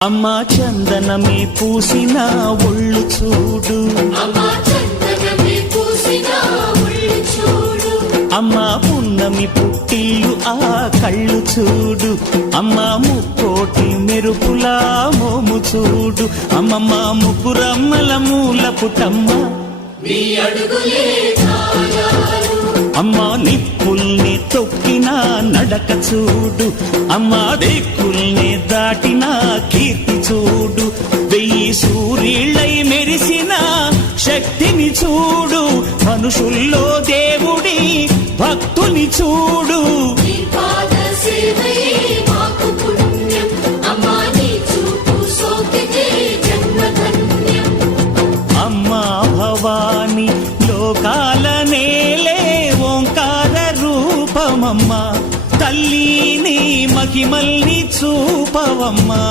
అమ్మా చందనమే పూసిన ఒళ్ళు చూడు, అమ్మా పున్నమి పుట్టిల్లు ఆ కళ్ళు చూడు, అమ్మా ముక్కోటి మెరుపులా మోము చూడు, అమ్మమ్మ ముగ్గురమ్మల మూల పుటమ్మ అమ్మా నిప్పుల్ని తొక్కిన నడక చూడు, అమ్మా దిక్కుల్ని దాటిన కీర్తి చూడు, 1000 సూర్యుళ్ళై మెరిసిన శక్తిని చూడు, మనుషుల్లో దేవుడి భక్తుని చూడు. అమ్మా భవాని లోకాల నేలే ఓంకార రూపమమ్మా, తల్లిని మహిమల్ని చూపవమ్మా.